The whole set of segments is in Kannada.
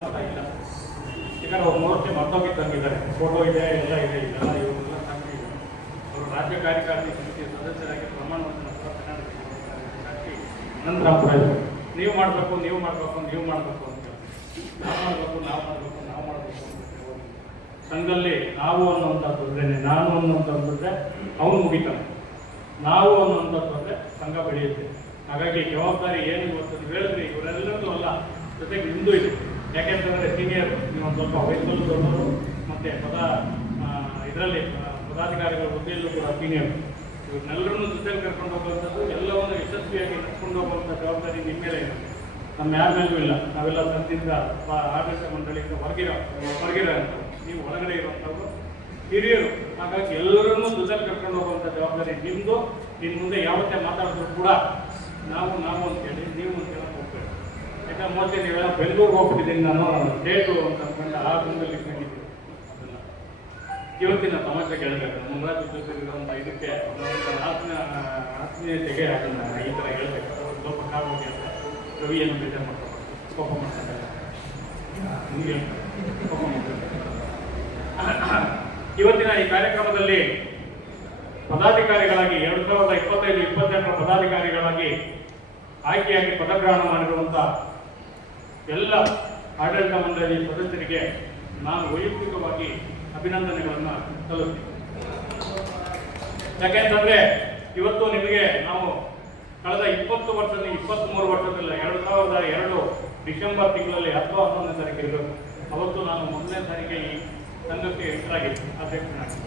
ಇಲ್ಲ ಯಾಕಂದ್ರೆ ಅವ್ರು ಮೂವತ್ತೇ ಮರ್ತೋಗಿದ್ದಂಗಿದ್ದಾರೆ. ಫೋಟೋ ಇದೆ, ಎಲ್ಲ ಇದೆ ಇದೆಲ್ಲ ಇವರೆಲ್ಲ ಸಾಕ್ಷಿ ಇದೆ ಅವರು ರಾಜ್ಯ ಕಾರ್ಯಕಾರಿಣಿ ಸಮಿತಿಯ ಸದಸ್ಯರಾಗಿ ಪ್ರಮಾಣ ವಚನ ನಂತರ ನೀವು ಮಾಡಬೇಕು ನೀವು ಮಾಡಬೇಕು ನೀವು ಮಾಡಬೇಕು ಅಂತ ನಾವು ಮಾಡಬೇಕು ನಾವು ಮಾಡಬೇಕು ನಾವು ಮಾಡಬೇಕು ಅಂತ. ಸಂಘದಲ್ಲಿ ನಾವು ಅನ್ನುವಂಥದ್ದು ಇದ್ರೇನೆ ನಾನು ಅನ್ನುವಂಥದ್ದು ಇದ್ರೆ ಅವನು ಮುಗಿತಾನೆ. ನಾವು ಅನ್ನುವಂಥದ್ದು ಅಂದ್ರೆ ಸಂಘ ಬೆಳೆಯುತ್ತೆ. ಹಾಗಾಗಿ ಜವಾಬ್ದಾರಿ ಏನು ಇವತ್ತು ಹೇಳಿದ್ರೆ ಇವರೆಲ್ಲರದ್ದು ಅಲ್ಲ. ಜೊತೆಗೆ ಹಿಂದೂ ಇದೆ. ಯಾಕೆಂತಂದ್ರೆ ಸೀನಿಯರ್ ನೀವು ಸ್ವಲ್ಪ ವಯಸ್ಸಲ್ಲಿ ದೊಡ್ಡವರು ಮತ್ತೆ ಪದ ಇದರಲ್ಲಿ ಪದಾಧಿಕಾರಿಗಳ ಹುದ್ದೆಯಲ್ಲೂ ಕೂಡ ಸೀನಿಯರ್ ಇವ್ರನ್ನೆಲ್ಲರನ್ನೂ ಜೊತೆಲಿ ಕರ್ಕೊಂಡು ಹೋಗುವಂಥದ್ದು, ಎಲ್ಲವನ್ನು ಯಶಸ್ವಿಯಾಗಿ ನಡ್ಕೊಂಡು ಹೋಗುವಂಥ ಜವಾಬ್ದಾರಿ ನಿಮ್ಮ ಮೇಲೆ ಇದೆ. ನಮ್ಮ ಯಾರ ಮೇಲೂ ಇಲ್ಲ. ನಾವೆಲ್ಲ ತಂದಿಂದ ಆಡಳಿತ ಮಂಡಳಿಯಿಂದ ಹೊರಗಿರೋ ಹೊರಗಿರೋ. ನೀವು ಒಳಗಡೆ ಇರುವಂಥವ್ರು, ಹಿರಿಯರು. ಹಾಗಾಗಿ ಎಲ್ಲರನ್ನೂ ಜೊತೆಲಿ ಕರ್ಕೊಂಡು ಹೋಗುವಂಥ ಜವಾಬ್ದಾರಿ ನಿಮ್ಮದು ಇನ್ನು ಮುಂದೆ ಯಾವತ್ತೇ ಮಾತಾಡಿದ್ರು ಕೂಡ ನಾವು ನಾವು ಅಂತೇಳಿ, ನೀವು ಅಂತ ಹೇಳಕ್ ಹೋಗ್ಬೇಡಿ ಯಾಕಂದ್ರೆ ಮೊದಲೇ ನೀವೆಲ್ಲ ಬೆಂಗಳೂರಿಗೆ ಹೋಗ್ಬಿಟ್ಟಿದ್ದೀನಿ ನಾನು ಡೇಟು ಅಂತ ಅಂದ್ಕೊಂಡು ಆ ದಿನದಲ್ಲಿ ಇಟ್ಕೊಂಡಿದ್ದೀನಿ ಇವತ್ತಿನ ತಮಾಷೆ ಕೇಳಬೇಕು. ಮುಂಗಾರು ಜೊತೆ ಇರುವಂಥ ಇದಕ್ಕೆ ಆತ್ಮ ಆತ್ಮೀಯ ಆತ್ಮೀಯತೆಗೆ ಅದನ್ನು ಈ ಥರ ಹೇಳಬೇಕು. ಸ್ವಲ್ಪ ಕಾಗೋಗಿ ಅಂತ ರವಿಯನ್ನು ಬೇಜಾರು ಮಾಡ್ಕೊಂಡು ಕೋಪ ಮಾಡ್ತಾರೆ ಇವತ್ತಿನ ಈ ಕಾರ್ಯಕ್ರಮದಲ್ಲಿ ಪದಾಧಿಕಾರಿಗಳಾಗಿ ಎರಡು ಸಾವಿರದ ಇಪ್ಪತ್ತೈದು, ಇಪ್ಪತ್ತೆಂಟರ ಪದಾಧಿಕಾರಿಗಳಾಗಿ ಆಯ್ಕೆಯಾಗಿ ಪದಗ್ರಹಣ ಮಾಡಿರುವಂಥ ಎಲ್ಲ ಆಡಳಿತ ಮಂಡಳಿ ಸದಸ್ಯರಿಗೆ ನಾನು ವೈಯಕ್ತಿಕವಾಗಿ ಅಭಿನಂದನೆಗಳನ್ನು ಸಲ್ಲಿಸ್ತೀನಿ. ಯಾಕೆಂತಂದರೆ ಇವತ್ತು ನಿಮಗೆ ನಾವು ಕಳೆದ ಇಪ್ಪತ್ತು ವರ್ಷದಲ್ಲಿ ಇಪ್ಪತ್ತ್ಮೂರು ವರ್ಷದಲ್ಲ ಎರಡು ಸಾವಿರದ ಎರಡು ಡಿಸೆಂಬರ್ ತಿಂಗಳಲ್ಲಿ ಹತ್ತು ಹನ್ನೊಂದನೇ ತಾರೀಕು ಅವತ್ತು ನಾನು ಮೊದಲನೇ ತಾರೀಕೆ ಈ ಸಂಘಕ್ಕೆ ಎಂಟರಾಗಿದ್ದೆ ಅಧ್ಯಕ್ಷನಾಗಿ.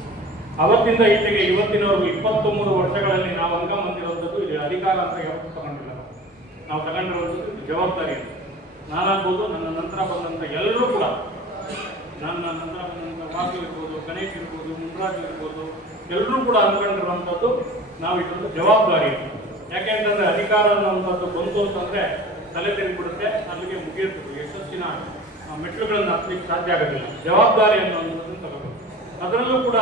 ಅವತ್ತಿಂದ ಈಚೆಗೆ ಇವತ್ತಿನವರೆಗೂ ಇಪ್ಪತ್ತು ಮೂರು ವರ್ಷಗಳಲ್ಲಿ ನಾವು ಅಂಗ ಬಂದಿರುವಂಥದ್ದು ಇದು ಅಧಿಕಾರ ಅಂತ ಯಾವತ್ತೂ ತಗೊಂಡಿಲ್ಲ. ನಾವು. ತಗೊಂಡಿರುವಂಥದ್ದು ಜವಾಬ್ದಾರಿ ಜವಾಬ್ದಾರಿ. ನಾನಾಗ್ಬೋದು, ನನ್ನ ನಂತರ ಬಂದಂಥ ಎಲ್ಲರೂ ಕೂಡ. ನನ್ನ ನಂತರ ಬಂದಂಥ ವಾಕ್ ಇರ್ಬೋದು, ಗಣೇಶ್ ಇರ್ಬೋದು ಮುನ್ರಾಜ್ ಇರ್ಬೋದು ಎಲ್ಲರೂ ಕೂಡ ಅಂದ್ಕೊಂಡಿರುವಂಥದ್ದು ನಾವು ಇದೊಂದು ಜವಾಬ್ದಾರಿ ಯಾಕೆಂತಂದ್ರೆ ಅಧಿಕಾರ ಅನ್ನುವಂಥದ್ದು ಬಂತು ಅಂತಂದ್ರೆ ತಲೆ ತೆಗೆದುಬಿಡುತ್ತೆ ಅಲ್ಲಿಗೆ ಮುಗಿಯುತ್ತದೆ ಯಶಸ್ಸಿನ ಮೆಟ್ಲುಗಳನ್ನು ಹತ್ತಲಿಕ್ಕೆ ಸಾಧ್ಯ ಆಗೋದಿಲ್ಲ. ಜವಾಬ್ದಾರಿ ಅನ್ನುವಂಥದ್ದು ತಗೋಬೇಕು ಅದರಲ್ಲೂ ಕೂಡ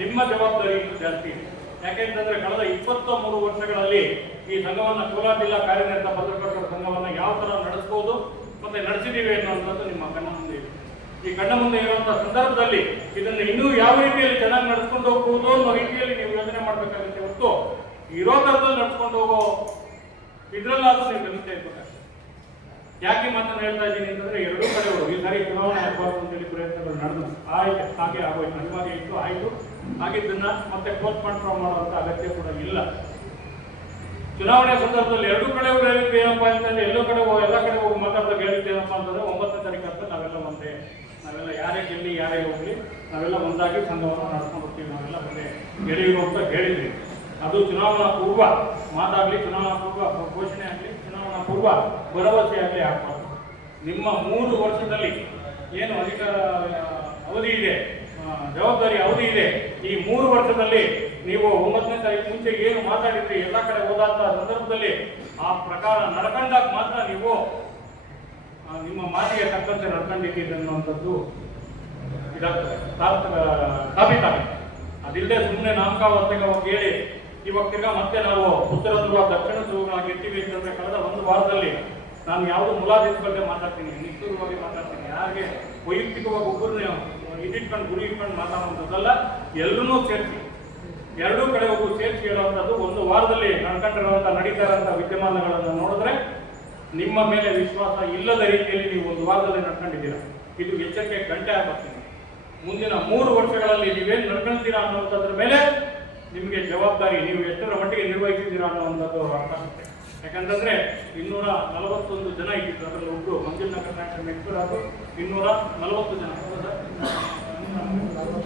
ನಿಮ್ಮ ಜವಾಬ್ದಾರಿ ಜಾಸ್ತಿ ಇದೆ. ಯಾಕೆಂತಂದ್ರೆ ಕಳೆದ ಇಪ್ಪತ್ತ ಮೂರು ವರ್ಷಗಳಲ್ಲಿ ಈ ಸಂಘವನ್ನು ಕೋಲಾರ ಜಿಲ್ಲಾ ಕಾರ್ಯನಿರತ ಪತ್ರಕರ್ತರ ಸಂಘವನ್ನು ಯಾವ ತರ ನಡೆಸ್ಬೋದು ಮತ್ತೆ ನಡೆಸಿದೀವಿ ಅನ್ನುವಂಥದ್ದು ನಿಮ್ಮ ಕಣ್ಣ ಮುಂದೆ ಇದೆ. ಈ ಕಣ್ಣ ಮುಂದೆ ಇರುವಂತಹ ಸಂದರ್ಭದಲ್ಲಿ ಇದನ್ನು ಇನ್ನೂ ಯಾವ ರೀತಿಯಲ್ಲಿ ಚೆನ್ನಾಗಿ ನಡೆಸ್ಕೊಂಡು ಹೋಗ್ಬೋದು ಅನ್ನೋ ರೀತಿಯಲ್ಲಿ ನೀವು ಯೋಚನೆ ಮಾಡಬೇಕಾಗುತ್ತೆ ಹೊರತು ಇರೋ ಥರದಲ್ಲಿ ನಡ್ಸ್ಕೊಂಡು ಹೋಗೋ ಇದ್ರಲ್ಲಾದ್ರೂ ನೀವು ಗಮನಿಸ್ತಾ ಇರ್ಬೇಕಾಗ್ತದೆ ಯಾಕೆ ಮಾತನ್ನು ಹೇಳ್ತಾ ಇದ್ದೀನಿ ಅಂತಂದ್ರೆ ಎರಡೂ ಕಡೆಗಳು ಈ ಸಾರಿ ಚುನಾವಣೆ ಆಗಬಾರ್ದು ಅಂತೇಳಿ ಪ್ರಯತ್ನಗಳು ನಡೆದು ಆಯ್ತು ಹಾಗೆ ಆಗೋಯ್ತು ಅನಿವಾರ್ಯ ಇತ್ತು, ಆಯಿತು. ಹಾಗಿದ್ದನ್ನ ಮತ್ತೆ ಪೋಸ್ಟ್ ಮಾಡ್ಕೊಂಡು ಮಾಡುವಂತ ಅಗತ್ಯ ಕೂಡ ಇಲ್ಲ. ಚುನಾವಣೆ ಸಂದರ್ಭದಲ್ಲಿ ಎರಡು ಕಡೆ ಹೇಳಿದ್ದು ಏನಪ್ಪಾ ಅಂತಂದ್ರೆ ಎಲ್ಲೋ ಕಡೆ ಎಲ್ಲ ಕಡೆ ಹೋಗಿ ಮಾತಾಡಿದಾಗ ಹೇಳಿದ್ದು ಏನಪ್ಪಾ ಅಂತಂದ್ರೆ ಒಂಬತ್ತನೇ ತಾರೀಕು ನಾವೆಲ್ಲ ಒಂದೇ. ನಾವೆಲ್ಲ ಯಾರೇ ಗೆಲ್ಲಿ, ಯಾರೇ ಹೋಗ್ಲಿ, ನಾವೆಲ್ಲ ಒಂದಾಗಿ ಸಂಘವನ್ನು ನಡ್ಕೊಂಡು ಬರ್ತೀವಿ ನಾವೆಲ್ಲ ಒಂದೇ. ಗೆಳೆಯರು ಅಂತ ಹೇಳಿದ್ವಿ. ಅದು ಚುನಾವಣಾ ಪೂರ್ವ, ಮಾತಾಗ್ಲಿ, ಚುನಾವಣಾ ಪೂರ್ವ ಘೋಷಣೆ ಆಗಲಿ, ಚುನಾವಣಾ ಪೂರ್ವ ಭರವಸೆ ಆಗಲಿ ಆಗ್ಬಾರ್ದು. ನಿಮ್ಮ ಮೂರು ವರ್ಷದಲ್ಲಿ ಏನು ಅಧಿಕಾರ, ಅವಧಿ ಇದೆ? ಜವಾಬ್ದಾರಿ ಅವಧಿ ಇದೆ. ಈ ಮೂರು ವರ್ಷದಲ್ಲಿ ನೀವು ಒಂಬತ್ತನೇ ತಾರೀಕು ಮುಂಚೆ ಏನು ಮಾತಾಡಿದ್ರಿ, ಎಲ್ಲ ಕಡೆ ಹೋದಂತ ಸಂದರ್ಭದಲ್ಲಿ ಆ ಪ್ರಕಾರ ನಡ್ಕೊಂಡಾಗ ಮಾತ್ರ ನೀವು ನಿಮ್ಮ ಮಾತಿಗೆ ತಕ್ಕಂತೆ ನಡ್ಕೊಂಡಿದ್ದೀರಿ ಅನ್ನುವಂಥದ್ದು ಇದಾಗ್ತದೆ. ಅದಿಲ್ಲದೆ ಸುಮ್ಮನೆ ನಾಮಕಾವಸ್ಥೆಗೆ ಹೋಗಿ ಹೇಳಿ, ಇವಾಗ ಮತ್ತೆ ನಾವು ಉತ್ತರ ಧ್ರುವ ದಕ್ಷಿಣ ಧ್ರುವಗಳಾಗಿ ಇರ್ತೀವಿ ಅಂತಂದ್ರೆ ಕಳೆದ ಒಂದು ವಾರದಲ್ಲಿ ನಾನು ಯಾವುದು ಮುಲಾಜಿಸ್ ಬಗ್ಗೆ ಮಾತಾಡ್ತೀನಿ ನಿಷ್ಠುರವಾಗಿ ಮಾತಾಡ್ತೀನಿ. ಯಾರಿಗೆ ವೈಯಕ್ತಿಕವಾಗಿ ಒಬ್ಬರನ್ನ ಇದಿಟ್ಕೊಂಡು ಗುರಿ ಇಟ್ಕೊಂಡು ಮಾತಾಡುವಂಥದ್ದಲ್ಲ ಎಲ್ಲರೂ ಸೇರಿಸಿ. ಎರಡೂ ಕಡೆ ಹೋಗು, ಸೇರಿಸಿ ಹೇಳುವಂಥದ್ದು ಒಂದು ವಾರದಲ್ಲಿ ಕಣ್ಕಂಡಿರುವಂಥ ನಡೀತಾ ಇರುವಂಥ ವಿದ್ಯಮಾನಗಳನ್ನು ನೋಡಿದ್ರೆ ನಿಮ್ಮ ಮೇಲೆ ವಿಶ್ವಾಸ ಇಲ್ಲದ ರೀತಿಯಲ್ಲಿ ನೀವು ಒಂದು ವಾರದಲ್ಲಿ ನಡ್ಕೊಂಡಿದ್ದೀರಾ. ಇದು ಎಚ್ಚರಿಕೆ ಗಂಟೆ ಆಗುತ್ತೆ ಮುಂದಿನ ಮೂರು ವರ್ಷಗಳಲ್ಲಿ ನೀವೇನು ನಡ್ಕೊಳ್ತೀರಾ ಅನ್ನುವಂಥದ್ರ ಮೇಲೆ ನಿಮಗೆ ಜವಾಬ್ದಾರಿ, ನೀವು ಎಷ್ಟರ ಮಟ್ಟಿಗೆ ನಿರ್ವಹಿಸಿದ್ದೀರಾ ಅನ್ನುವಂಥದ್ದು ಅರ್ಥ ಆಗುತ್ತೆ. ಯಾಕಂತಂದ್ರೆ ಇನ್ನೂರ ನಲವತ್ತೊಂದು ಜನ ಇದ್ದಿದ್ದು ಅದರಲ್ಲಿ ಒಬ್ಬರು ಮಂಜುನಾಥ ಹಾಗೂ ಇನ್ನೂರ ನಲವತ್ತು ಜನ?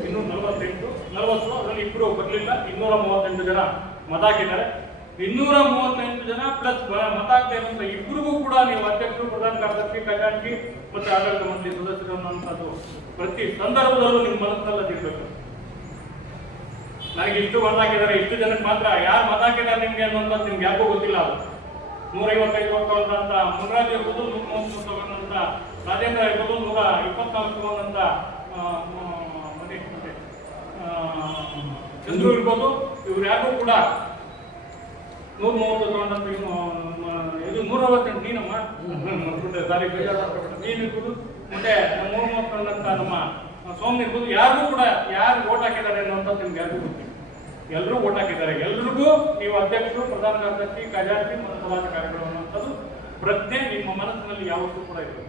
ಇನ್ನೂರ ನಲವತ್ತೆಂಟು, ನಲವತ್ತು, ಅದರಲ್ಲಿ ಇಬ್ಬರು ಬರಲಿಲ್ಲ, ಇನ್ನೂರ ಮೂವತ್ತೆಂಟು ಜನ ಮತ ಹಾಕಿದ್ದಾರೆ. ಇನ್ನೂರ ಮೂವತ್ತೆಂಟು ಜನ ಪ್ಲಸ್ ಮತ ಹಾಕ್ತಾ ಇಬ್ಬರಿಗೂ ಕೂಡ ನೀವು ಅಧ್ಯಕ್ಷರು, ಪ್ರಧಾನ ಕಾರ್ಯದರ್ಶಿ, ಖಜಾಂಚಿ ಮತ್ತೆ ಆಡಳಿತ ಮಂಡಳಿ ಸದಸ್ಯರು ಅನ್ನುವಂಥದ್ದು ಪ್ರತಿ ಸಂದರ್ಭದಲ್ಲೂ ನಿಮ್ಮ ಮನಸ್ಸಲ್ಲದಿರಬೇಕು ನನಗೆ ಇಷ್ಟು ಮತ ಹಾಕಿದ್ದಾರೆ, ಇಷ್ಟು ಜನಕ್ಕೆ ಮಾತ್ರ ಯಾರು ಮತ ಹಾಕಿದ್ದಾರೆ ನಿಮಗೆ ಅನ್ನುವಂಥದ್ದು ನಿಮ್ಗೆ ಯಾಕೋ ಗೊತ್ತಿಲ್ಲ ಅದು. ನೂರೈವತ್ತೈದು ತಗೊಂಡಂತ ಮುನ್ರಾಜ್ ಇರ್ಬೋದು ನೂರ ಮೂವತ್ತು ತಗೊಂಡಂತ ರಾಜೇಂದ್ರ ಇರ್ಬೋದು ನೂರ ಇಪ್ಪತ್ನಾಲ್ಕು ಆ, ಚಂದ್ರು ಇರ್ಬೋದು ಇವ್ರು ಯಾರು ಕೂಡ ನೂರ ಮೂವತ್ತು ತಗೊಂಡಂತ ಇದು ನೂರ ಅರವತ್ತೆಂಟು ನೀನಮ್ಮ? ಸಾರಿ ನೀನು ಇರ್ಬೋದು ಮತ್ತೆ ಮೂರು ಮಕ್ಕಳಂತ ನಮ್ಮ ಸೋಮ್ ಇರ್ಬೋದು ಯಾರಿಗೂ ಕೂಡ ಯಾರು ಓಟ್ ಹಾಕಿದ್ದಾರೆ ಅನ್ನೋಂಥದ್ದು ನಿಮ್ಗೆ ಯಾರಿಗೂ ಗೊತ್ತಿಲ್ಲ. ಎಲ್ಲರೂ ಓಟ್ ಹಾಕಿದ್ದಾರೆ. ಎಲ್ರಿಗೂ ನೀವು ಅಧ್ಯಕ್ಷರು, ಪ್ರಧಾನ ಕಾರ್ಯದರ್ಶಿ ಖಜಾಂಚಿ ಮತ್ತು ಪ್ರಧಾನ ಕಾರ್ಯಗಳು ಅನ್ನುವಂಥದ್ದು ಪ್ರಜ್ಞೆ ನಿಮ್ಮ ಮನಸ್ಸಿನಲ್ಲಿ ಯಾವತ್ತೂ ಕೂಡ ಇದೆ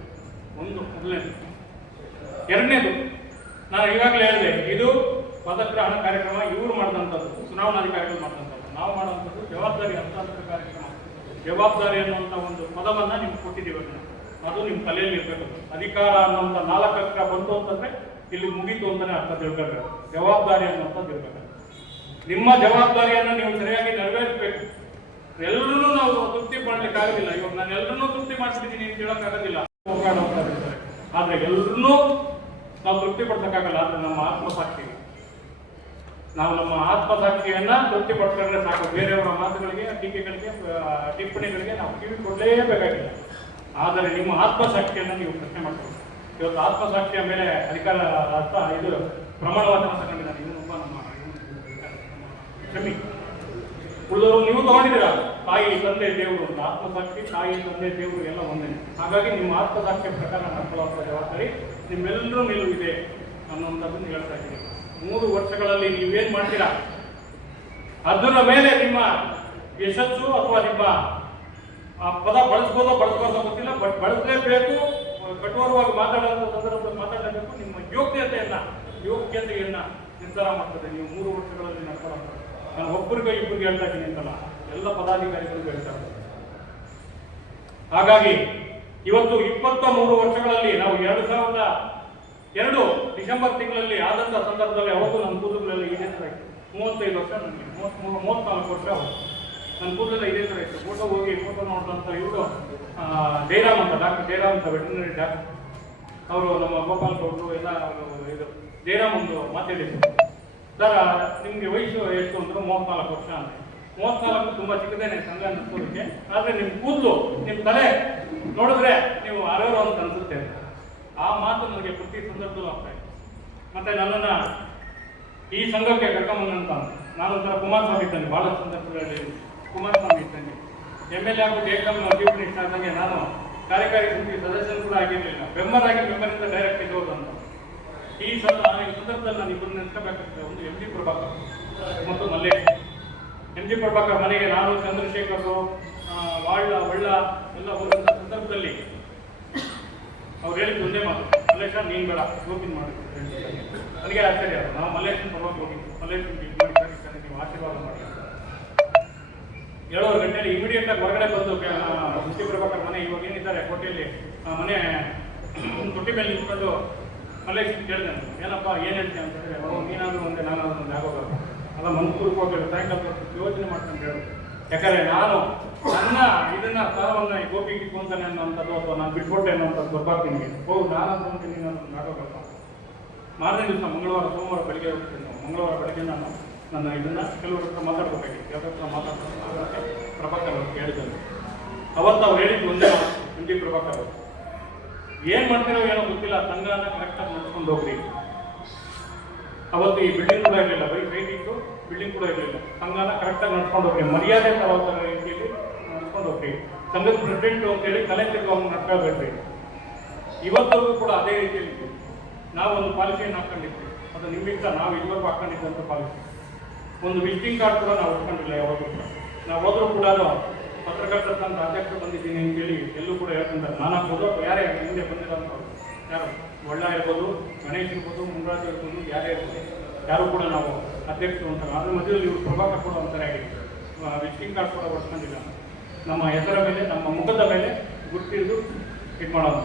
ಒಂದು, ಮೊದಲನೇದು. ಎರಡನೇದು, ನಾನು ಈಗಾಗಲೇ ಹೇಳಿದೆ, ಇದು ಪದಗ್ರಹಣ ಕಾರ್ಯಕ್ರಮ, ಇವರು ಮಾಡಿದಂಥದ್ದು, ಚುನಾವಣಾಧಿಕಾರಿಗಳು ಮಾಡಿದಂಥದ್ದು. ನಾವು ಮಾಡುವಂಥದ್ದು ಜವಾಬ್ದಾರಿ ಹಸ್ತಾಂತರ ಕಾರ್ಯಕ್ರಮ. ಜವಾಬ್ದಾರಿ ಅನ್ನುವಂಥ ಒಂದು ಪದವನ್ನು ನಿಮ್ಗೆ ಕೊಟ್ಟಿದ್ದೀವಿ. ಅದು ನಿಮ್ಮ ತಲೆಯಲ್ಲಿ ಇರಬೇಕು. ಅಧಿಕಾರ ಅನ್ನುವಂಥ ನಾಲ್ಕು ಬಂತು ಅಂತಂದ್ರೆ ಇಲ್ಲಿ ಮುಗೀತು ಅಂತಲೇ ಅರ್ಥ ತಿಳ್ಕೊಳ್ಬೇಕು. ಜವಾಬ್ದಾರಿ ಅನ್ನುವಂಥದ್ದು ಇರಬೇಕು. ನಿಮ್ಮ ಜವಾಬ್ದಾರಿಯನ್ನು ನೀವು ಸರಿಯಾಗಿ ನೆರವೇರಿಸಬೇಕು ಎಲ್ಲರೂ ನಾವು ತೃಪ್ತಿ ಮಾಡ್ಲಿಕ್ಕೆ ಆಗೋದಿಲ್ಲ. ಇವಾಗ ನಾನು ಎಲ್ಲರನ್ನೂ ತೃಪ್ತಿ ಮಾಡ್ತಿದ್ದೀನಿ ಅಂತ ಹೇಳಕ್ ಆಗೋದಿಲ್ಲ ಆದ್ರೆ ಎಲ್ಲರನ್ನೂ ನಾವು ತೃಪ್ತಿ ಪಡ್ಸಕ್ಕಾಗಲ್ಲ. ಆದ್ರೆ ನಮ್ಮ ಆತ್ಮಸಾಕ್ಷಿ. ನಾವು ನಮ್ಮ ಆತ್ಮಸಾಕ್ಷಿಯನ್ನ ತೃಪ್ತಿ ಪಡ್ಕೊಂಡ್ರೆ ಸಾಕು. ಬೇರೆಯವರ ಮಾತುಗಳಿಗೆ, ಟೀಕೆಗಳಿಗೆ ಟಿಪ್ಪಣಿಗಳಿಗೆ ನಾವು ಕಿವಿ ಕೊಡಲೇಬೇಕಾಗಿಲ್ಲ ಆದರೆ ನಿಮ್ಮ ಆತ್ಮಸಾಕ್ಷಿಯನ್ನ ನೀವು ಪ್ರಶ್ನೆ ಮಾಡ್ತೀವಿ ಇವತ್ತು ಆತ್ಮಸಾಕ್ಷಿಯ ಮೇಲೆ ಅಧಿಕಾರ ಇದು ಪ್ರಮಾಣ ವಚನ ತಗೊಂಡಿದ್ದಾನೆ ಕ್ಷಮಿ ಉಳಿದವರು ನೀವು ತಗೊಂಡಿದ್ದೀರ? ತಾಯಿ, ತಂದೆ, ದೇವರು ಅಂತ. ಆತ್ಮಸಾಕ್ಷಿ, ತಾಯಿ, ತಂದೆ, ದೇವರು ಎಲ್ಲ ಒಂದೇ. ಹಾಗಾಗಿ ನಿಮ್ಮ ಆತ್ಮಸಾಕ್ಷಿ ಪ್ರಕಾರ ನಡ್ಕೊಳ್ಳುವಂಥ ಜವಾಬ್ದಾರಿ ನಿಮ್ಮೆಲ್ಲರೂ ಮೇಲೂ ಇದೆ ಅನ್ನುವಂಥದ್ದನ್ನು ಹೇಳ್ತಾ ಇದ್ದೀನಿ. ಮೂರು ವರ್ಷಗಳಲ್ಲಿ ನೀವೇನು ಮಾಡ್ತೀರಾ? ಅದರ ಮೇಲೆ ನಿಮ್ಮ ಯಶಸ್ಸು ಅಥವಾ ನಿಮ್ಮ ಆ ಪದ ಬಳಸ್ಬೋದೋ ಬಳಸ್ಬೋದೋ ಗೊತ್ತಿಲ್ಲ, ಬಟ್ ಬಳಸಲೇಬೇಕು, ಕಠೋರವಾಗಿ ಮಾತಾಡುವಂಥ ಸಂದರ್ಭದಲ್ಲಿ ಮಾತಾಡಬೇಕು ನಿಮ್ಮ ಯೋಗ್ಯತೆಯನ್ನು ಯೋಗ್ಯತೆಯನ್ನು ನಿರ್ಧಾರ ಮಾಡ್ತದೆ. ನೀವು ಮೂರು ವರ್ಷಗಳಲ್ಲಿ ನಡ್ಕೊಳ್ಳೋದು ನಾನು ಒಬ್ಬರಿಗೆ ಇಬ್ಬರಿಗೆ ಹೇಳ್ತಾ ಇದ್ದೀನಿ ಅಂತಲ್ಲ, ಎಲ್ಲ ಪದಾಧಿಕಾರಿಗಳಿಗೂ ಹೇಳ್ತಾರೆ ಹಾಗಾಗಿ ಇವತ್ತು ಇಪ್ಪತ್ತ ಮೂರು ವರ್ಷಗಳಲ್ಲಿ ನಾವು ಎರಡು ಸಾವಿರದ ಎರಡು ಡಿಸೆಂಬರ್ ತಿಂಗಳಲ್ಲಿ ಆದಂಥ ಸಂದರ್ಭದಲ್ಲಿ ಅವತ್ತು ನನ್ನ ಕೂದಲಲ್ಲಿ ಇದೇ ಥರ ಇತ್ತು ಮೂವತ್ತೈದು ವರ್ಷ ನನಗೆ ಮೂವತ್ತ್ಮೂರು ಮೂವತ್ತ್ನಾಲ್ಕು ವರ್ಷ ನನ್ನ ಕೂದಲೆಲ್ಲ ಇದೇ ಥರ ಇತ್ತು ಫೋಟೋ ಹೋಗಿ ಫೋಟೋ ನೋಡಿದಂಥ ಇವರು ಜಯರಾಮ್ ಅಂತ ಡಾಕ್ಟರ್, ಜಯರಾಮ್ ಅಂತ ವೆಟರ್ನರಿ ಡಾಕ್ಟರ್. ಅವರು ನಮ್ಮ ಗೋಪಾಲ್ ಅವರು ಎಲ್ಲ ಅವ್ರು ಇದು, ಜಯರಾಮ್ ಒಂದು ಮಾತಾಡಿದ್ರು. ಸರ್ ನಿಮಗೆ ವಯಸ್ಸು ಎಷ್ಟು ಅಂದ್ರೆ ಮೂವತ್ನಾಲ್ಕು ವರ್ಷ ಅಂತ. ಮೂವತ್ನಾಲ್ಕು ತುಂಬಾ ಚಿಕ್ಕದೇನೆ ಸಂಘ ಅನ್ಸೋದಕ್ಕೆ ಆದರೆ ನಿಮ್ಮ ಕೂದಲು ನಿಮ್ಮ ತಲೆ ನೋಡಿದ್ರೆ ನೀವು ಅರೋರು ಅಂತ ಅನ್ಸುತ್ತೆ. ಆ ಮಾತು ನನಗೆ ಪ್ರತಿ ಸಂದರ್ಭದಲ್ಲೂ ಆಗ್ತಾ ಇದೆ. ಮತ್ತೆ ನನ್ನನ್ನ ಈ ಸಂಘಕ್ಕೆ ಕರ್ಕೊಂಬಂದಂತ ನಾನೊಂಥರ ಕುಮಾರಸ್ವಾಮಿ ಇದ್ದಾನೆ, ಬಹಳ ಸಂದರ್ಭಗಳಲ್ಲಿ ಕುಮಾರಸ್ವಾಮಿ ಇದ್ದಾನೆ. ಎಂ ಎಲ್ ಎ ಆಗ್ಬಿಟ್ಟು ಏಕದಮ್ ಡ್ಯೂಟಿ ಇಷ್ಟ ನಾನು ಕಾರ್ಯಕಾರಿ ಸಮಿತಿ ಸದಸ್ಯರು ಕೂಡ ಆಗಿರಲಿಲ್ಲ. ಮೆಂಬರ್ ಆಗಿ ಮೆಂಬರಿಂದ ಡೈರೆಕ್ಟ್ ಇದ್ದವರು ಅಂತ. ಈ ಸಲ ಈ ಸಂದರ್ಭದಲ್ಲಿ ನಾನು ಇಬ್ಬರು ನೆನೆಸ್ಕೋಬೇಕಾಗ್ತದೆ. ಒಂದು ಎಂ ಜಿ ಪ್ರಭಾಕರ್ ಮತ್ತು ಮಲ್ಲೇಶ್ ಎಂ ಜಿ ಪ್ರಭಾಕರ್ ಮನೆಗೆ ನಾನು ಚಂದ್ರಶೇಖರ್ ವಾಳ್ಳ ಒಳ್ಳ ಎಲ್ಲ ಹೋದಂಥ ಸಂದರ್ಭದಲ್ಲಿ ಅವ್ರು ಹೇಳಿದ್ದು ಒಂದೇ ಮಾತು. ಮಲ್ಲೇಶ ನೀನ್ ಬೇಡ ಗೋಪಿನ್ ಮಾಡಿ. ನನಗೆ ಆಶ್ಚರ್ಯ. ನಾವು ಮಲ್ಲೇಶನ್ ಪರವಾಗಿ ಹೋಗಿ ಕರೀತಾರೆ, ನೀವು ಆಶೀರ್ವಾದ ಮಾಡಿ. ಏಳುವರೆ ಗಂಟೆಯಲ್ಲಿ ಇಮಿಡಿಯೇಟ್ ಆಗಿ ಹೊರಗಡೆ ಬಂದು ಮುಖ್ಯ ಪ್ರಭಾಕರ್ ಮನೆ ಇವಾಗ ಏನಿದ್ದಾರೆ ಕೋಟೆಯಲ್ಲಿ ಮನೆ ತೊಟ್ಟಿ ಮೇಲೆ ನಿಂತ್ಕೊಂಡು ಮಲ್ಲೇಶ್ ಕೇಳಿದೆ ನಾನು, ಏನಪ್ಪ ಏನು ಹೇಳ್ತೀನಿ ಅಂತ ಹೇಳಿ ಅವ್ರು ನೀನಾದ್ರೂ ಒಂದೇ ನಾನಾದ್ರೂ ಒಂದು ಆಗೋಗಲ್ಲ ಅಲ್ಲ ಹೋಗ್ಬೇಕು ಸಾಯಂಕಾಲ ಯೋಚನೆ ಮಾಡ್ಕೊಂಡು ಹೇಳು. ಯಾಕಂದ್ರೆ ನಾನು ನನ್ನ ಇದನ್ನ ಸ್ಥಳವನ್ನ ಈ ಗೋಪಿ ಇಟ್ಕೊಂತಾನೆ ಅನ್ನೋಂಥದ್ದು ಅಥವಾ ನಾನು ಬಿಟ್ಕೊಟ್ಟೆ ಅನ್ನೋಂಥದ್ದು ಗೊತ್ತಾಗ್ತೀನಿ ಹೋಗಿ ನಾನು ಅಂತೀನಿ ನೀನಾದ್ರೂ ಆಗೋಗಲ್ಲ ಮಾರನೇ ದಿವಸ ಮಂಗಳವಾರ ಸೋಮವಾರ ಬೆಳಿಗ್ಗೆ ಹೋಗ್ತೀನಿ ನಾವು. ಮಂಗಳವಾರ ಬೆಳಗ್ಗೆ ನಾನು ನನ್ನ ಇದನ್ನ ಕೆಲವ್ರ ಹತ್ರ ಮಾತಾಡ್ಬೇಕಾಗಿತ್ತು. ಯಾವ್ದ್ರ ಹತ್ರ ಮಾತಾಡ್ತಾರೆ ಪ್ರಭಾಕರ್ ಅವ್ರು ಕೇಳಿದ್ದಾರೆ ಅವತ್ತು ಅವ್ರು ಹೇಳಿದ್ದು ಒಂದೇ ಎಂ ಡಿ ಪ್ರಭಾಕರ್ ಅವರು. ಏನ್ ಮಾಡ್ತೀರೋ ಏನೋ ಗೊತ್ತಿಲ್ಲ ಸಂಘನ ಕರೆಕ್ಟಾಗಿ ನಡ್ಸ್ಕೊಂಡು ಹೋಗ್ರಿ. ಅವತ್ತು ಈ ಬಿಲ್ಡಿಂಗ್ ಕೂಡ ಇರಲಿಲ್ಲ, ಬರೀ ಫೈಟ್ ಇತ್ತು ಬಿಲ್ಡಿಂಗ್ ಕೂಡ ಇರಲಿಲ್ಲ. ಸಂಘನ ಕರೆಕ್ಟಾಗಿ ನಡ್ಕೊಂಡು ಹೋಗ್ರಿ. ಮರ್ಯಾದೆ ತಗೋತಾರ ರೀತಿಯಲ್ಲಿ ನಡ್ಕೊಂಡು ಹೋಗ್ರಿ. ಸಂಘದ ಪ್ರೆಸಿಡೆಂಟ್ ಅಂತೇಳಿ ತಲೆ ತಿರ್ಗೋ ನಡ್ಕೊಳ್ಬೇಡ್ರಿ ಇವತ್ತಿಗೂ ಕೂಡ ಅದೇ ರೀತಿಯಲ್ಲಿ ಇತ್ತು ನಾವು ಒಂದು ಪಾಲಿಸಿಯನ್ನು ಹಾಕೊಂಡಿದ್ವಿ. ಅದು ನಿಮ್ಮಿಂದ ನಾವು ಇದುವರೆಗೂ ಹಾಕೊಂಡಿದ್ದಂಥ ಪಾಲಿಸಿ. ಒಂದು ವಿಸಿಟಿಂಗ್ ಕಾರ್ಡ್ ಕೂಡ ನಾವು ಇಟ್ಕೊಂಡಿಲ್ಲ ಯಾವಾಗಲೂ ನಾವು ಹೋದ್ರೂ ಕೂಡ ಪತ್ರಕರ್ತರ ತಂದ ಅಧ್ಯಕ್ಷರು ಬಂದಿದ್ದೀನಿ ಅಂತೇಳಿ ಎಲ್ಲೂ ಕೂಡ ಹೇಳ್ಕೊಂತಾರೆ ನಾನು ಅಥವಾ ಯಾರೇ ಹಿಂದೆ ಬಂದಿರೋಂಥವ್ರು. ಯಾರು? ಒಳ್ಳ ಇರ್ಬೋದು, ಗಣೇಶ್ ಇರ್ಬೋದು ಮುನ್ರಾಜ್ ಇರ್ಬೋದು, ಯಾರೇ ಇರ್ಬೋದು, ಯಾರು ಕೂಡ ನಾವು ಅಧ್ಯಕ್ಷರು ಅಂತಾರೆ ಅದ್ರ ಮಧ್ಯದಲ್ಲಿ ಇವರು ಪ್ರಭಾಕರ್ ಕೂಡ ಒಂಥರ ಆಗಿತ್ತು ವಿಸಿಟಿಂಗ್ ಕಾರ್ಡ್ ಕೂಡ ಬಳಸ್ಕೊಂಡಿಲ್ಲ ನಮ್ಮ ಹೆಸರ ಮೇಲೆ, ನಮ್ಮ ಮುಖದ ಮೇಲೆ ಗುರುತಿದ್ದು ಇದು ಮಾಡೋದು.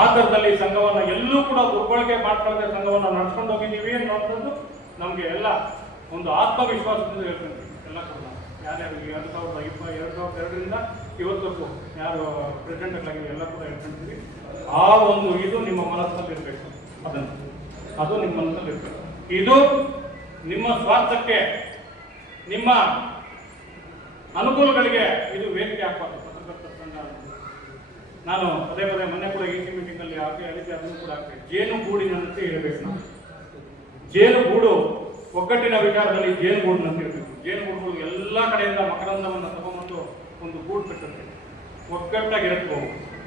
ಆ ಥರದಲ್ಲಿ ಸಂಘವನ್ನು ಎಲ್ಲೂ ಕೂಡ ದುರ್ಬಳಕೆ ಮಾಡ್ಕೊಳ್ಳದೆ ಸಂಘವನ್ನು ನಡ್ಸ್ಕೊಂಡು ಹೋಗಿದ್ದೀವಿ ಅನ್ನೋಂಥದ್ದು ನಮಗೆ ಎಲ್ಲ ಒಂದು ಆತ್ಮವಿಶ್ವಾಸದಿಂದ ಹೇಳ್ತೀನಿ ಎಲ್ಲ ಕೂಡ. ಈ ಎರಡು ಸಾವಿರದ ಇಪ್ಪ ಎರಡು ಸಾವಿರದ ಎರಡರಿಂದ ಇವತ್ತಕ್ಕೂ ಯಾರು ಪ್ರೆಸಿಡೆಂಟ್ಗಳಾಗಿ ಎಲ್ಲ ಕೂಡ ಹೇಳ್ಕೊಂತೀವಿ ಆ ಒಂದು ಇದು ನಿಮ್ಮ ಮನಸ್ಸಲ್ಲಿ ಇರಬೇಕು ಅದನ್ನು. ಅದು ನಿಮ್ಮ ಮನಸ್ಸಲ್ಲಿ ಇರಬೇಕು ಇದು ನಿಮ್ಮ ಸ್ವಾರ್ಥಕ್ಕೆ, ನಿಮ್ಮ ಅನುಕೂಲಗಳಿಗೆ ಇದು ವೇದಿಕೆ ಹಾಕಬಾರ್ದು ಪತ್ರಕರ್ತರ ಸಂಘ ನಾನು ಪದೇ ಪದೇ ಮೊನ್ನೆ ಕೂಡ ಈ ಸಿ ಮೀಟಿಂಗ್ ಅಲ್ಲಿ ಹಾಕಿ ಹೇಳಿದ್ದೆ ಅದನ್ನು ಕೂಡ ಹಾಕಿ ಜೇನು ಗೂಡಿನಂತೆ ಇರಬೇಕು ನಾವು. ಜೇನು ಗೂಡು ಒಗ್ಗಟ್ಟಿನ ವಿಚಾರದಲ್ಲಿ ಜೇನು ಗೂಡಿನಂತೆ ಇರಬೇಕು. ಜೇನು ಗೂಡುಗಳು ಎಲ್ಲ ಕಡೆಯಿಂದ ಮಕರಂದವನ್ನು ತಗೊಂಬಂದು ಒಂದು ಗೂಡು ಕಟ್ಟುತ್ತೆ. ಒಗ್ಗಟ್ಟಾಗಿರುತ್ತೆ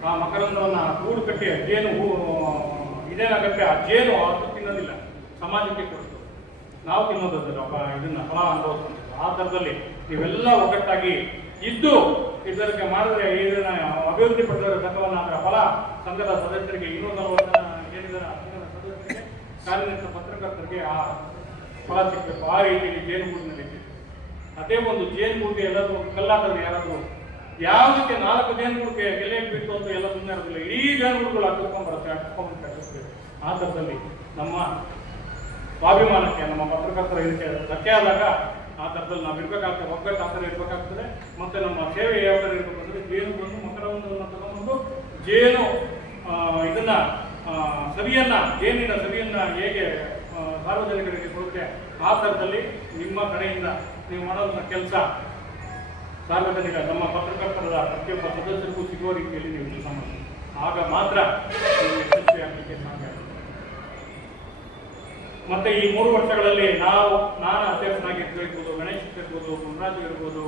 ಆ ಮಕರಂದವನ್ನು ಗೂಡು ಕಟ್ಟಿ ಜೇನು ಹೂ- ಇದೇನಾಗುತ್ತೆ ಆ ಜೇನು ಅದು ತಿನ್ನೋದಿಲ್ಲ. ಸಮಾಜಕ್ಕೆ ಕೊಡ್ತು. ನಾವು ತಿನ್ನೋದಲ್ಲ ಅಪ್ಪ, ಇದನ್ನ ಫಲ ಅನುಭವಿಸ್ಕೊಂಡು ಆ ಥರದಲ್ಲಿ ನೀವೆಲ್ಲ ಒಗ್ಗಟ್ಟಾಗಿ ಇದ್ದು ಇದಕ್ಕೆ ಮಾಡಿದ್ರೆ ಇದನ್ನ ಅಭಿವೃದ್ಧಿ ಪಡೆದ ಸಂಘವನ್ನು ಅದರ ಫಲ ಸಂಘದ ಸದಸ್ಯರಿಗೆ ಇನ್ನೂ ನಲವತ್ತು ಏನಿದ್ದಾರೆ ಸಂಘದ ಸದಸ್ಯರಿಗೆ ಕಾರ್ಯನಿರತ ಪತ್ರಕರ್ತರಿಗೆ ಆ ಫಲ ಸಿಕ್ಕಬೇಕು ಆ ರೀತಿಯಲ್ಲಿ ಜೇನುಗೂಡಿನಲ್ಲಿ ಅದೇ ಒಂದು ಜೇನು ಎಲ್ಲರೂ ಒಂದು ಕಲ್ಲಾಟದಲ್ಲಿ ಯಾರಾದರೂ ಯಾವುದಕ್ಕೆ ನಾಲ್ಕು ಜೇನುಗೂಡಿಗೆ ಎಲೆ ಬಿತ್ತು ಅಂತ ಎಲ್ಲ ಸುಮ್ಮನೆ ಇರೋದಿಲ್ಲ. ಇಡೀ ಜೇನುಗೂಡುಗಳು ಅಡ್ಕೊಂಡ್ ಬರುತ್ತೆ ಅಡ್ಕೊಂಡ್ ಕಟ್ಟಿಸ್ಬೇಕು ಆ ಥರದಲ್ಲಿ ನಮ್ಮ ಸ್ವಾಭಿಮಾನಕ್ಕೆ, ನಮ್ಮ ಪತ್ರಕರ್ತರ ಇದಕ್ಕೆ ಧಕ್ಕೆ ಆದಾಗ ಆ ಥರದಲ್ಲಿ ನಾವು ಇರಬೇಕಾಗ್ತದೆ. ಒಗ್ಗಟ್ಟು ಆ ಥರ ಇರ್ಬೇಕಾಗ್ತದೆ. ಮತ್ತು ನಮ್ಮ ಸೇವೆ ಯಾವ ಥರ ಇರಬೇಕು ಅಂದ್ರೆ ಜೇನು ಬಂದು ಮಕರವನ್ನು ತಗೊಂಡ್ಬಂದು ಜೇನು ಇದನ್ನ ಸವಿಯನ್ನ, ಜೇನಿನ ಸವಿಯನ್ನ ಹೇಗೆ ಸಾರ್ವಜನಿಕರಿಗೆ ಕೊಡುತ್ತೆ, ಆ ಥರದಲ್ಲಿ ನಿಮ್ಮ ಕಡೆಯಿಂದ ನೀವು ಮಾಡೋದನ್ನ ಕೆಲಸ. ಸಾರ್ವಜನಿಕ, ನಮ್ಮ ಪತ್ರಕರ್ತರ ಪ್ರತಿಯೊಬ್ಬ ಸದಸ್ಯರಿಗೂ ಸಿಗುವ ರೀತಿಯಲ್ಲಿ ನೀವು ಕೆಲಸ ಮಾಡಿ. ಆಗ ಮಾತ್ರ ನೀವು ಯಶಸ್ವಿಯಾಗಲಿಕ್ಕೆ ಸಾಧ್ಯ. ಮತ್ತೆ ಈ ಮೂರು ವರ್ಷಗಳಲ್ಲಿ ನಾವು, ನಾನು ಅಧ್ಯಕ್ಷನಾಗಿರ್ಬೋದು ಗಣೇಶ್ ಇರ್ಬೋದು ಗುಣರಾಜ್ ಇರ್ಬೋದು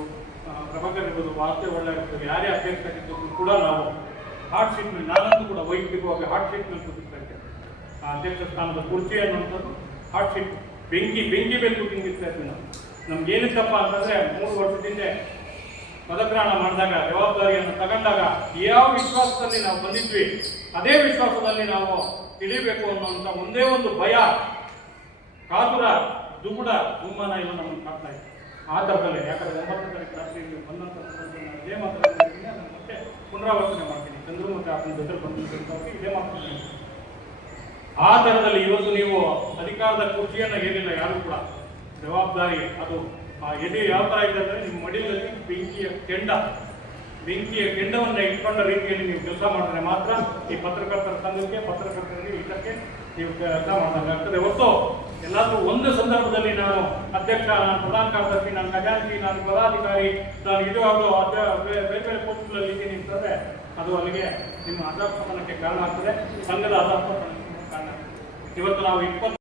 ಪ್ರಭಾಕರ್ ಇರ್ಬೋದು ವಾಸ್ತೆ ಒಳ್ಳೆ ಇರ್ಬೋದು, ಯಾರೇ ಅಧ್ಯಕ್ಷರಾಗಿದ್ದು ಕೂಡ ನಾವು ಹಾರ್ಟ್ ಶೀಟ್ ಮೇಲೆ ನಾನಂತೂ ಕೂಡ ವೈಯಕ್ತಿಕವಾಗಿ ಹಾರ್ಟ್ ಶೀಟ್ ಮೇಲೆ ಕೂತಿರ್ತಾ ಆ ಅಧ್ಯಕ್ಷ ಸ್ಥಾನದ ಕುರ್ಚಿ ಅನ್ನುವಂಥದ್ದು ಹಾರ್ಟ್ ಶೀಟ್ ಬೆಂಕಿ ಬೆಂಕಿ ಮೇಲೆ ಕೂತಿರ್ತಾ ಇದ್ವಿ ನಾವು. ನಮ್ಗೆ ಏನಿತ್ತಪ್ಪ ಅಂತಂದ್ರೆ ಮೂರು ವರ್ಷದಿಂದ ಪದಗ್ರಹಣ ಮಾಡಿದಾಗ, ಜವಾಬ್ದಾರಿಯನ್ನು ತಗೊಂಡಾಗ ಯಾವ ವಿಶ್ವಾಸದಲ್ಲಿ ನಾವು ಬಂದಿದ್ವಿ, ಅದೇ ವಿಶ್ವಾಸದಲ್ಲಿ ನಾವು ತಿಳಿಬೇಕು ಅನ್ನುವಂಥ ಒಂದೇ ಒಂದು ಭಯ, ಕಾತುರ, ದುಗುಡ ದುಮ್ಮನ ಇವು ನಮ್ಮನ್ನು ಕಾಡ್ತಾ ಇದೆ ಆ ಥರದಲ್ಲಿ, ಯಾಕಂದ್ರೆ ಒಂಬತ್ತು ತಾರೀಕು ರಾತ್ರಿ ಬಂದಂಥ ಇದೇ ಮಾತಾಡ್ತೀನಿ ನಾನು ಮತ್ತೆ ಪುನರಾವರ್ತನೆ ಮಾಡ್ತೀನಿ. ಚಂದ್ರು ಮತ್ತೆ ಆತನ ಜೊತೆ ಬಂದಿದ್ದಕ್ಕಾಗಿ ಇದೇ ಮಾತಾಡ್ತೀನಿ ಆ ಥರದಲ್ಲಿ ಇವತ್ತು ನೀವು ಅಧಿಕಾರದ ಕುರ್ಚಿಯನ್ನು ಏನಿಲ್ಲ, ಯಾರು ಕೂಡ ಜವಾಬ್ದಾರಿ. ಅದು ಆ ಎದೆ ಯಾವ ಥರ ಇದೆ ಅಂದರೆ ನಿಮ್ಮ ಮಡಿಲಲ್ಲಿ ಬೆಂಕಿಯ ಕೆಂಡ. ಬೆಂಕಿಯ ಕೆಂಡವನ್ನು ಇಟ್ಕೊಂಡ ರೀತಿಯಲ್ಲಿ ನೀವು ಕೆಲಸ ಮಾಡಿದ್ರೆ ಮಾತ್ರ ಈ ಪತ್ರಕರ್ತರ ಸಂಘಕ್ಕೆ, ಪತ್ರಕರ್ತರಿಗೆ ಇದಕ್ಕೆ ನೀವು ಕೆಲಸ ಮಾಡಬೇಕಾಗ್ತದೆ ಹೊತ್ತು ಎಲ್ಲಾದರೂ ಒಂದು ಸಂದರ್ಭದಲ್ಲಿ ನಾನು ಅಧ್ಯಕ್ಷ, ನಾನು ಪ್ರಧಾನ ಕಾರ್ಯದರ್ಶಿ, ನಾನು ಖಜಾಂಚಿ, ನಾನು ಪದಾಧಿಕಾರಿ, ನಾನು ಬೇರೆ ಬೇರೆ ಬೇರೆ ಪೋಸ್ಟ್ಗಳಲ್ಲಿ ಇದ್ದೀನಿ ಅಂತಂದರೆ ಅದು ಅಲ್ಲಿಗೆ ನಿಮ್ಮ ಅಧಪತನಕ್ಕೆ ಕಾರಣ ಆಗ್ತದೆ. ಸಂಘದ ಅಧಪತನಕ್ಕೆ ಕಾರಣ ಆಗ್ತದೆ. ಇವತ್ತು ನಾವು ಇಪ್ಪತ್ತು